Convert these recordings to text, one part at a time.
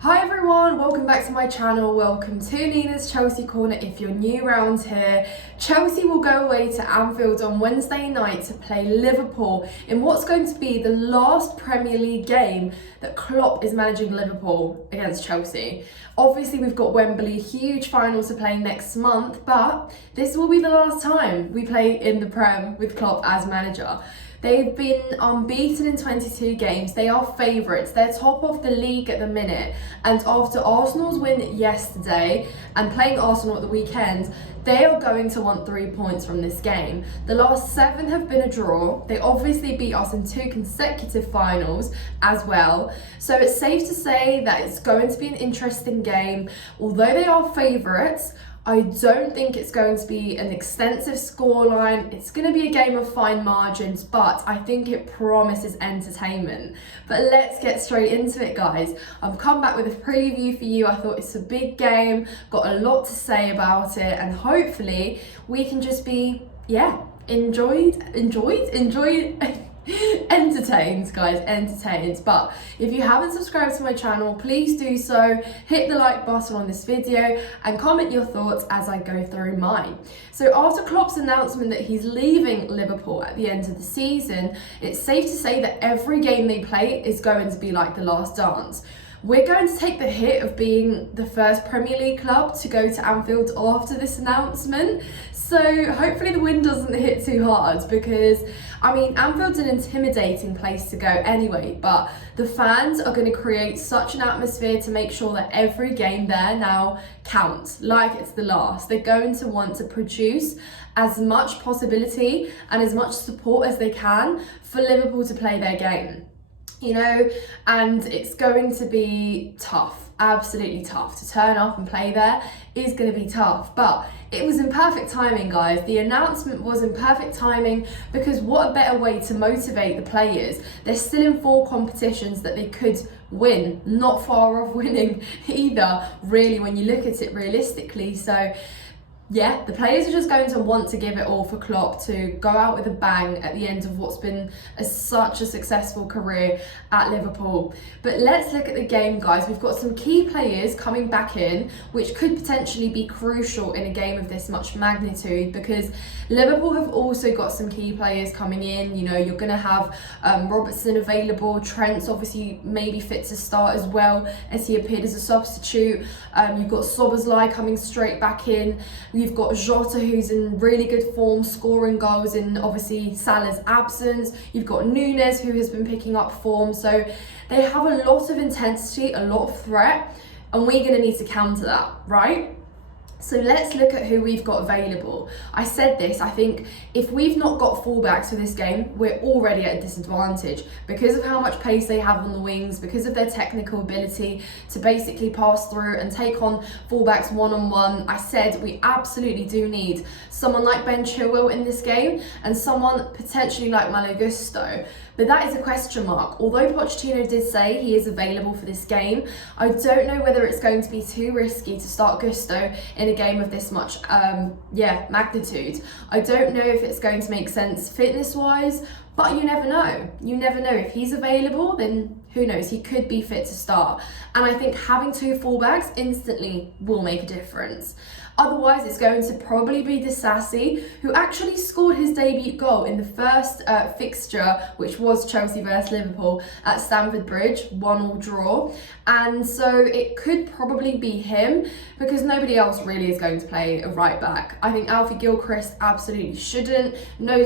Hi everyone, welcome back to my channel. Welcome to Nina's Chelsea Corner. If you're new around here, Chelsea will go away to Anfield on Wednesday night to play Liverpool in what's going to be the last Premier League game that Klopp is managing Liverpool against Chelsea. Obviously we've got Wembley, huge final to play next month, but this will be the last time we play in the Prem with Klopp as manager. They've been unbeaten in 22 games. They are favourites. They're top of the league at the minute. And after Arsenal's win yesterday and playing Arsenal at the weekend, they are going to want 3 points from this game. The last 7 have been a draw. They obviously beat us in 2 consecutive finals as well. So it's safe to say that it's going to be an interesting game. Although they are favourites, I don't think it's going to be an extensive scoreline. It's going to be a game of fine margins, but I think it promises entertainment. But let's get straight into it, guys. I've come back with a preview for you. I thought it's a big game, got a lot to say about it, and hopefully we can just be, enjoyed. Entertained, guys, entertained. But if you haven't subscribed to my channel, please do so. Hit the like button on this video and comment your thoughts as I go through mine. So after Klopp's announcement that he's leaving Liverpool at the end of the season, it's safe to say that every game they play is going to be like the last dance. We're going to take the hit of being the first Premier League club to go to Anfield after this announcement. So hopefully the wind doesn't hit too hard, because I mean, Anfield's an intimidating place to go anyway, but the fans are going to create such an atmosphere to make sure that every game there now counts like it's the last. They're going to want to produce as much possibility and as much support as they can for Liverpool to play their game. And it's going to be tough, absolutely tough. To turn up and play there is going to be tough, but it was in perfect timing, guys. The announcement was in perfect timing, because what a better way to motivate the players. They're still in 4 competitions that they could win, not far off winning either, really, when you look at it realistically. So yeah, the players are just going to want to give it all for Klopp to go out with a bang at the end of what's been such a successful career at Liverpool. But let's look at the game, guys. We've got some key players coming back in, which could potentially be crucial in a game of this much magnitude, because Liverpool have also got some key players coming in. You're going to have Robertson available. Trent's obviously maybe fit to start as well, as he appeared as a substitute. You've got Szoboszlai coming straight back in. You've got Jota, who's in really good form, scoring goals in obviously Salah's absence. You've got Nunez, who has been picking up form. So they have a lot of intensity, a lot of threat, and we're going to need to counter that, right? So let's look at who we've got available. I said this, I think if we've not got fullbacks for this game, we're already at a disadvantage because of how much pace they have on the wings, because of their technical ability to basically pass through and take on fullbacks one-on-one. I said we absolutely do need someone like Ben Chilwell in this game and someone potentially like Malo Gusto. But that is a question mark. Although Pochettino did say he is available for this game, I don't know whether it's going to be too risky to start Gusto in a game of this much magnitude. I don't know if it's going to make sense fitness-wise, but you never know. You never know. If he's available, then who knows? He could be fit to start. And I think having 2 fullbacks instantly will make a difference. Otherwise, it's going to probably be Disasi, who actually scored his debut goal in the first fixture, which was Chelsea versus Liverpool at Stamford Bridge, 1-1 draw. And so it could probably be him, because nobody else really is going to play a right back. I think Alfie Gilchrist absolutely shouldn't. No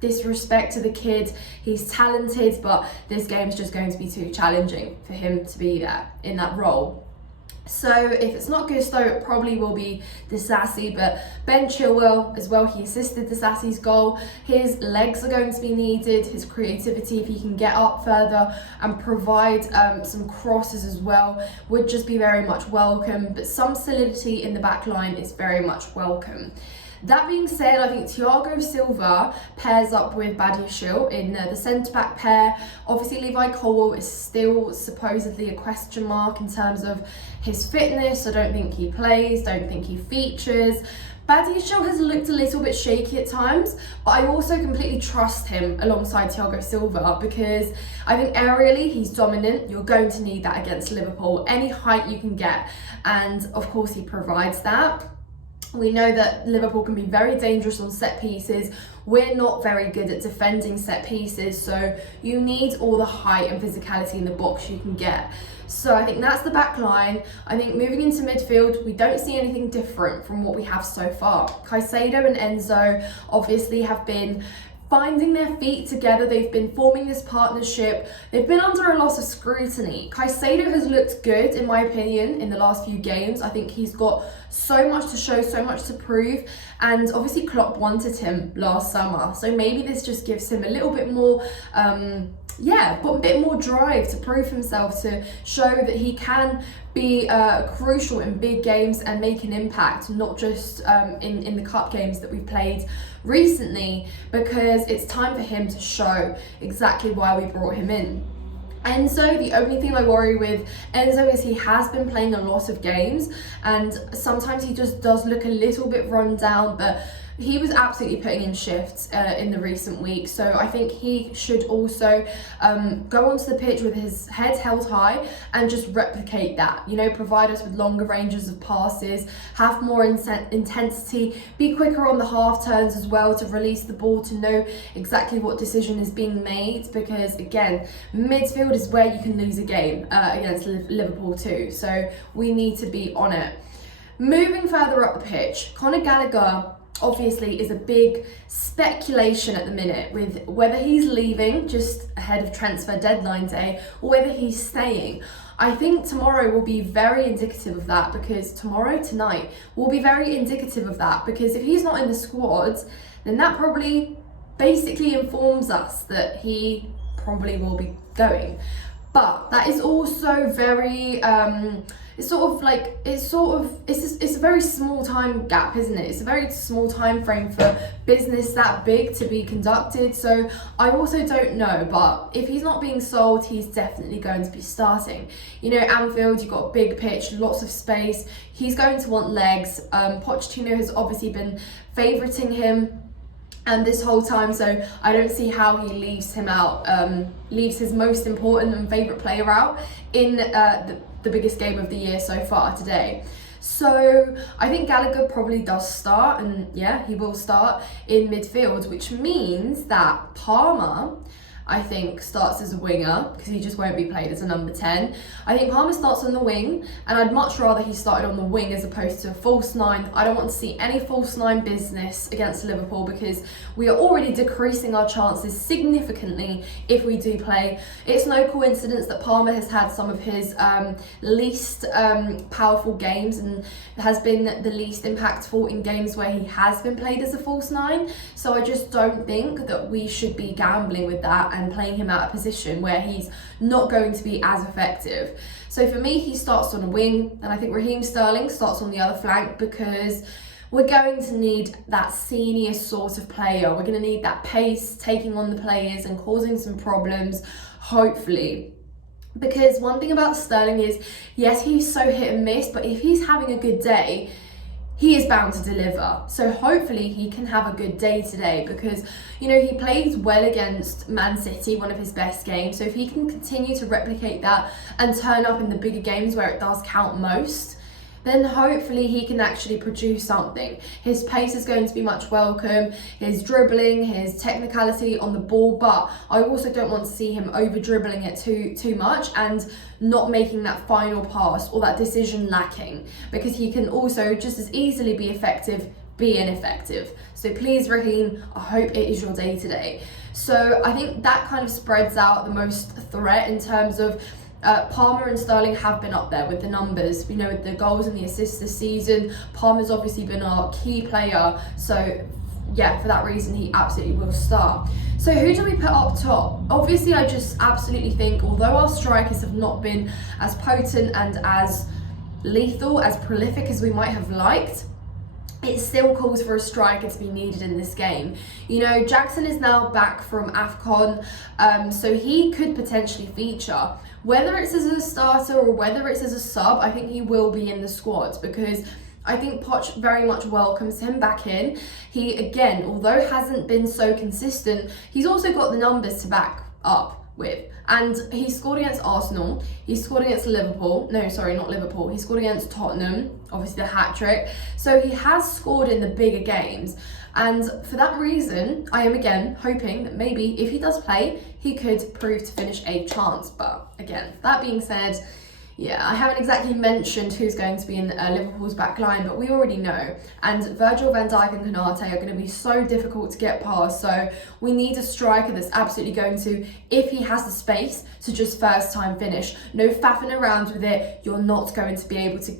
disrespect to the kid, he's talented, but this game is just going to be too challenging for him to be there in that role. So if it's not Gusto, it probably will be Disasi, but Ben Chilwell as well, he assisted Disasi's goal. His legs are going to be needed, his creativity, if he can get up further and provide some crosses as well, would just be very much welcome. But some solidity in the back line is very much welcome. That being said, I think Thiago Silva pairs up with Badiashile in the centre-back pair. Obviously, Levi Colwill is still supposedly a question mark in terms of his fitness. I don't think he plays, don't think he features. Badiashile has looked a little bit shaky at times, but I also completely trust him alongside Thiago Silva because I think aerially he's dominant. You're going to need that against Liverpool, any height you can get, and of course he provides that. We know that Liverpool can be very dangerous on set pieces. We're not very good at defending set pieces, so you need all the height and physicality in the box you can get. So I think that's the back line. I think moving into midfield, we don't see anything different from what we have so far. Caicedo and Enzo obviously have been finding their feet together. They've been forming this partnership. They've been under a lot of scrutiny. Caicedo has looked good, in my opinion, in the last few games. I think he's got so much to show, so much to prove. And obviously Klopp wanted him last summer. So maybe this just gives him a little bit more, a bit more drive to prove himself, to show that he can be crucial in big games and make an impact, not just in the cup games that we've played recently, because it's time for him to show exactly why we brought him in. Enzo, the only thing I worry with Enzo is he has been playing a lot of games and sometimes he just does look a little bit run down, but he was absolutely putting in shifts in the recent weeks, so I think he should also go onto the pitch with his head held high and just replicate that, provide us with longer ranges of passes, have more intensity, be quicker on the half turns as well to release the ball, to know exactly what decision is being made, because again, midfield is where you can lose a game against Liverpool too, so we need to be on it. Moving further up the pitch, Conor Gallagher obviously is a big speculation at the minute with whether he's leaving just ahead of transfer deadline day or whether he's staying. I think tomorrow will be very indicative of that, because tonight will be very indicative of that, because if he's not in the squad, then that probably basically informs us that he probably will be going. But that is also very it's a very small time gap, isn't it? It's a very small time frame for business that big to be conducted. So I also don't know, but if he's not being sold, he's definitely going to be starting. Anfield, you've got a big pitch, lots of space. He's going to want legs. Pochettino has obviously been favouriting him and this whole time, so I don't see how he leaves him out, leaves his most important and favourite player out in the biggest game of the year so far today. So I think Gallagher probably does start, and yeah, he will start in midfield, which means that Palmer, I think, starts as a winger because he just won't be played as a number 10. I think Palmer starts on the wing, and I'd much rather he started on the wing as opposed to a false 9. I don't want to see any false 9 business against Liverpool, because we are already decreasing our chances significantly if we do play. It's no coincidence that Palmer has had some of his least powerful games and has been the least impactful in games where he has been played as a false 9. So I just don't think that we should be gambling with that and playing him out of position where he's not going to be as effective. So for me, he starts on a wing, and I think Raheem Sterling starts on the other flank, because we're going to need that senior sort of player. We're going to need that pace, taking on the players and causing some problems, hopefully. Because one thing about Sterling is, yes, he's so hit and miss, but if he's having a good day, he is bound to deliver. So hopefully he can have a good day today, because he plays well against Man City, one of his best games. So if he can continue to replicate that and turn up in the bigger games where it does count most, then hopefully he can actually produce something. His pace is going to be much welcome, his dribbling, his technicality on the ball, but I also don't want to see him over dribbling it too much and not making that final pass or that decision lacking, because he can also just as easily be effective, be ineffective. So please, Raheem, I hope it is your day today. So I think that kind of spreads out the most threat in terms of Palmer and Sterling have been up there with the numbers, with the goals and the assists this season. Palmer's obviously been our key player, so yeah, for that reason he absolutely will start. So who do we put up top? Obviously, I just absolutely think, although our strikers have not been as potent and as lethal, as prolific as we might have liked, it still calls for a striker to be needed in this game. You know, Jackson is now back from AFCON, so he could potentially feature. Whether it's as a starter or whether it's as a sub, I think he will be in the squad, because I think Poch very much welcomes him back in. He, again, although hasn't been so consistent, he's also got the numbers to back up with. And he scored against Arsenal, he scored against Liverpool, no, sorry, not Liverpool, he scored against Tottenham, obviously the hat-trick. So he has scored in the bigger games. And for that reason, I am again hoping that maybe if he does play, he could prove to finish a chance. But again, that being said, yeah, I haven't exactly mentioned who's going to be in Liverpool's back line, but we already know. And Virgil van Dijk and Konate are going to be so difficult to get past. So we need a striker that's absolutely going to, if he has the space, to just first time finish. No faffing around with it. You're not going to be able to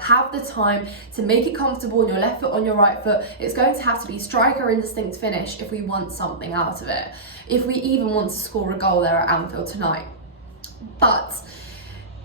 have the time to make it comfortable on your left foot, on your right foot. It's going to have to be striker instinct finish if we want something out of it. If we even want to score a goal there at Anfield tonight. But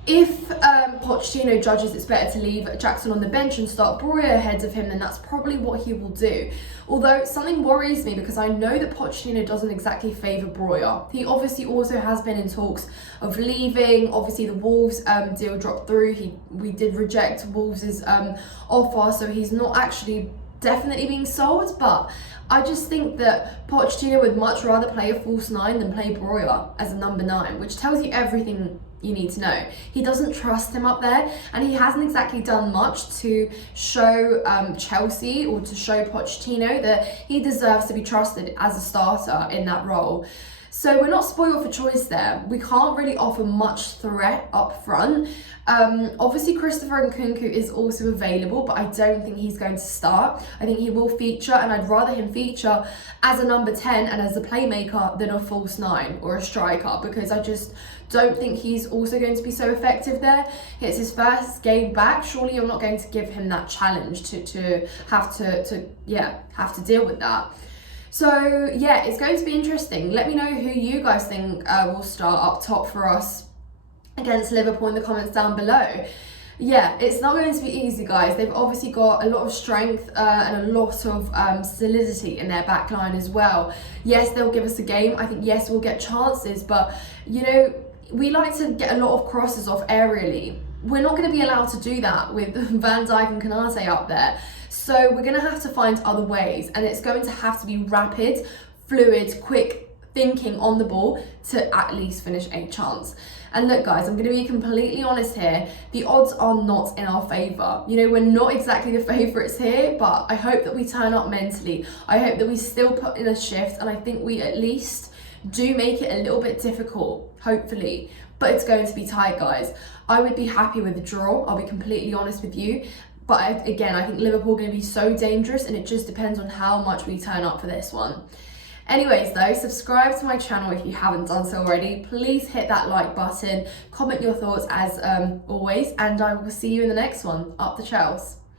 if Pochettino judges it's better to leave Jackson on the bench and start Broja ahead of him, then that's probably what he will do. Although something worries me, because I know that Pochettino doesn't exactly favour Broja. He obviously also has been in talks of leaving. Obviously the Wolves deal dropped through. We did reject Wolves' offer, so he's not actually definitely being sold. But I just think that Pochettino would much rather play a false 9 than play Broja as a number 9, which tells you everything you need to know. He doesn't trust him up there, and he hasn't exactly done much to show Chelsea or to show Pochettino that he deserves to be trusted as a starter in that role. So we're not spoiled for choice there. We can't really offer much threat up front. Obviously Christopher Nkunku is also available, but I don't think he's going to start. I think he will feature, and I'd rather him feature as a number 10 and as a playmaker than a false 9 or a striker, because I just don't think he's also going to be so effective there. It's his first game back. Surely you're not going to give him that challenge to have to deal with that. So yeah, it's going to be interesting. Let me know who you guys think will start up top for us against Liverpool in the comments down below. Yeah, it's not going to be easy, guys. They've obviously got a lot of strength and a lot of solidity in their back line as well. Yes, they'll give us a game. I think, yes, we'll get chances, but, you know, we like to get a lot of crosses off aerially. We're not going to be allowed to do that with Van Dijk and Konate up there. So we're going to have to find other ways, and it's going to have to be rapid, fluid, quick thinking on the ball to at least finish a chance. And look, guys, I'm going to be completely honest here. The odds are not in our favour. You know, we're not exactly the favourites here, but I hope that we turn up mentally. I hope that we still put in a shift, and I think we at least do make it a little bit difficult, hopefully. But it's going to be tight, guys. I would be happy with a draw. I'll be completely honest with you. But again, I think Liverpool are going to be so dangerous, and it just depends on how much we turn up for this one. Anyways though, subscribe to my channel if you haven't done so already. Please hit that like button, comment your thoughts as always, and I will see you in the next one. Up the Chels.